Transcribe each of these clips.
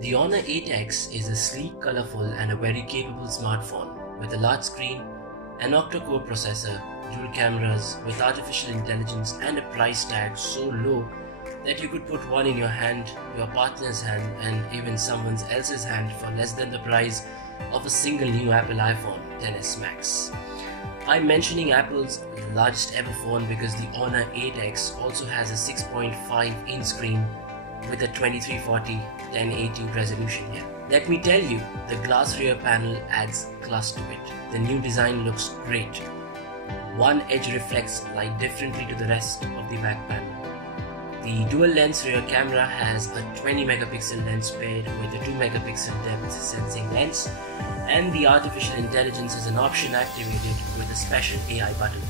The Honor 8X is a sleek, colorful and a very capable smartphone with a large screen, an octa-core processor, dual cameras with artificial intelligence and a price tag so low that you could put one in your hand, your partner's hand and even someone else's hand for less than the price of a single new Apple iPhone XS Max. I'm mentioning Apple's largest ever phone because the Honor 8X also has a 6.5-inch screen with a 2340x1080 resolution here. Let me tell you, the glass rear panel adds class to it. The new design looks great. One edge reflects light differently to the rest of the back panel. The dual lens rear camera has a 20 megapixel lens paired with a 2 megapixel depth sensing lens, and the artificial intelligence is an option activated with a special AI button.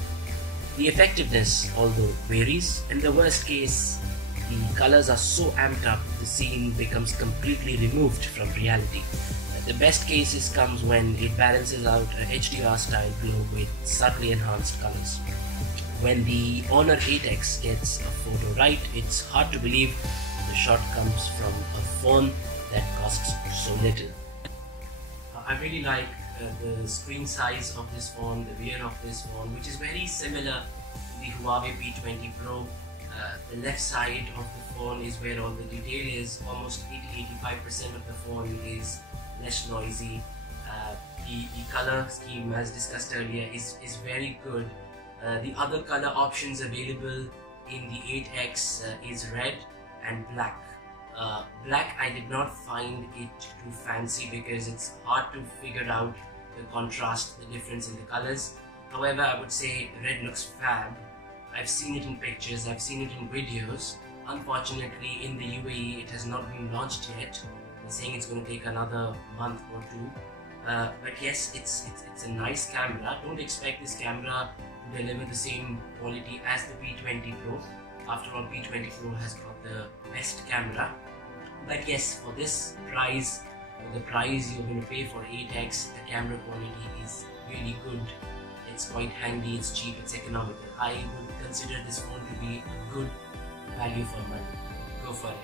The effectiveness, although varies, in the worst case, the colors are so amped up the scene becomes completely removed from reality. The best cases comes when it balances out a HDR style glow with subtly enhanced colors. When the Honor 8X gets a photo right, it's hard to believe the shot comes from a phone that costs so little. I really like the screen size of this phone, the rear of this phone, which is very similar to the Huawei P20 Pro. The left side of the phone is where all the detail is. Almost 80-85% of the phone is less noisy. The color scheme, as discussed earlier, is very good. The other color options available in the 8X is red and black. Black I did not find it too fancy because it's hard to figure out the contrast, the difference in the colors. However, I would say red looks fab. I've seen it in pictures, I've seen it in videos. Unfortunately, in the UAE, it has not been launched yet. They're saying it's going to take another month or two. But yes, it's a nice camera. Don't expect this camera to deliver the same quality as the P20 Pro. After all, P20 Pro has got the best camera. But yes, for this price, for the price you're going to pay for 8X, the camera quality is really good. It's quite handy, it's cheap, it's economical. I would consider this phone to be a good value for money. Go for it.